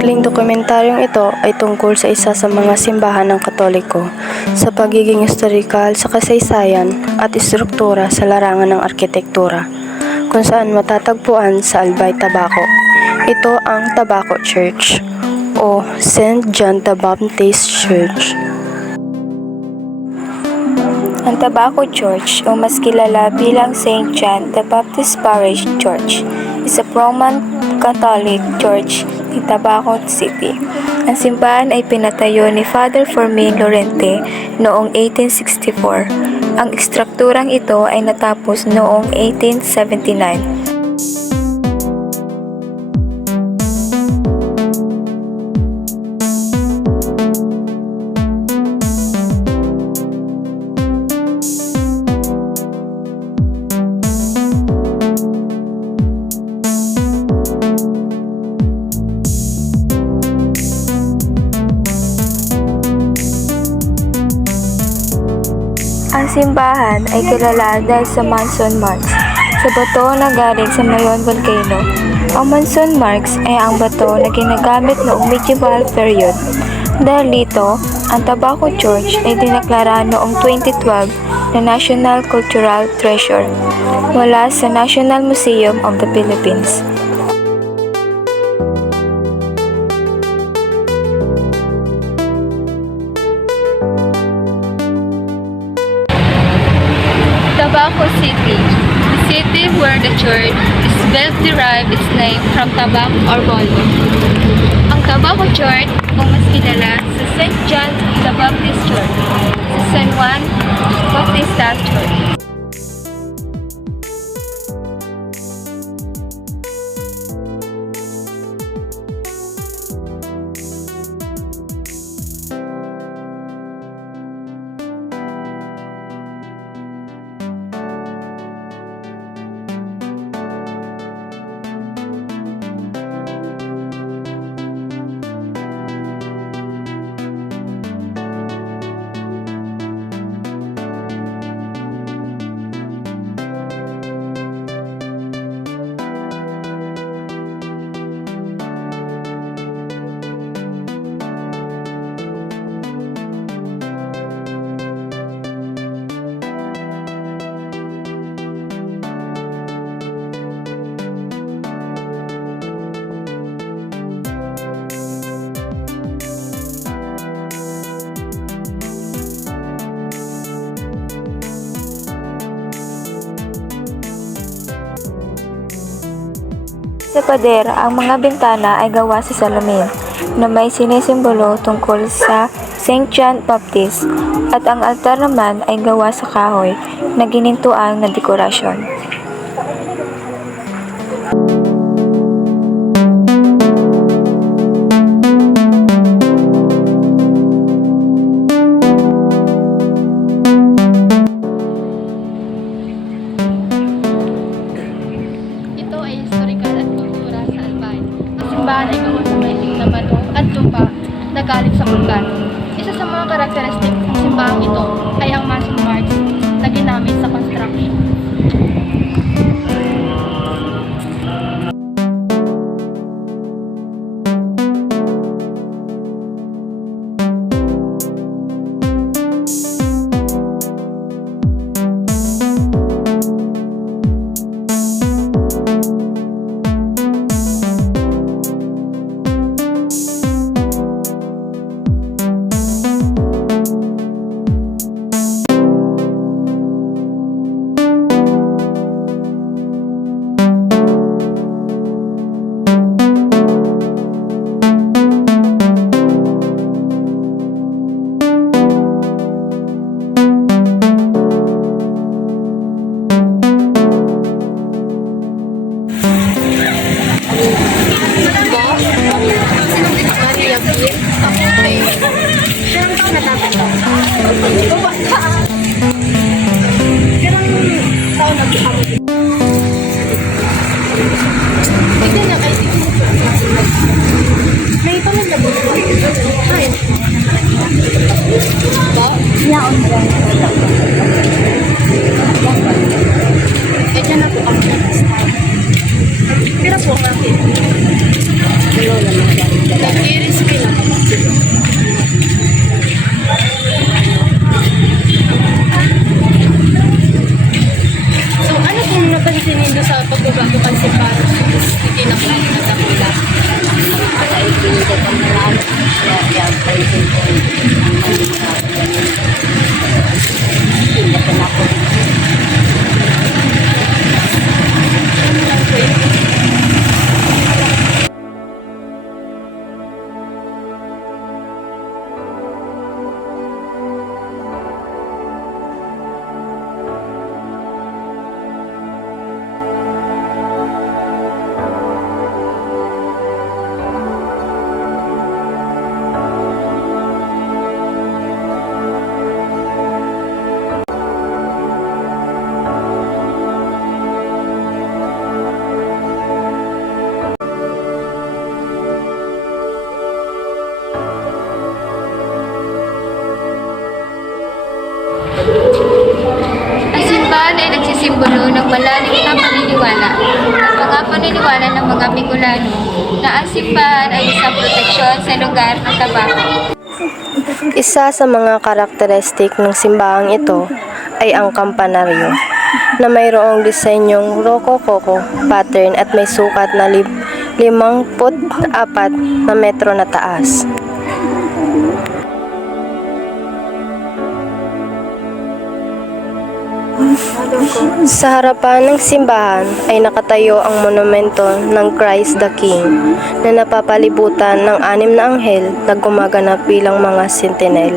Simpleng dokumentaryong ito ay tungkol sa isa sa mga simbahan ng Katoliko sa pagiging historikal sa kasaysayan at istruktura sa larangan ng arkitektura, kung saan matatagpuan sa Albay, Tabaco. Ito ang Tabaco Church o St. John the Baptist Church. Ang Tabaco Church, o mas kilala bilang St. John the Baptist Parish Church, is a Roman Catholic Church in Tabaco City. Ang simbahan ay pinatayo ni Father Fermin Lorente noong 1864. Ang ekstrukturang ito ay natapos noong 1879. Ang simbahan ay kilala dahil sa monsoon marks, sa bato na galing sa Mayon Volcano. Ang monsoon marks ay ang bato na ginagamit noong medieval period. Dahil dito, ang Tabaco Church ay dineklara noong 2012 na National Cultural Treasure mula sa National Museum of the Philippines. Tabaco City, the city where the church is built, derived its name from tabak or bolo. Ang Tabaco Church, o mas kilala sa St. John the Baptist Church, sa San Juan Bautista Church. Sa pader, ang mga bintana ay gawa sa salamin na may sinisimbolo tungkol sa St. John Baptist at ang altar naman ay gawa sa kahoy na ginintuang na dekorasyon. Ito ay historikal at kultura sa Albay. Ang simbahan ay gawa sa maitim na bato at lupa na galing sa bulkan. Isa sa mga karakteristik ng simbahan ito ay ang monsoon marks na ginamit sa construction. Pero po, bakit? simbolo ng malalim na paniniwala at mga paniniwala ng mga Bicolano na ang simbahan ay isang proteksyon sa lugar ng Tabaco. Isa sa mga karakteristik ng simbahang ito ay ang kampanaryo na mayroong disenyong rococo pattern at may sukat na 54 na metro na taas. Sa harapan ng simbahan ay nakatayo ang monumento ng Christ the King na napapalibutan ng 6 na anghel na gumaganap bilang mga sentinel.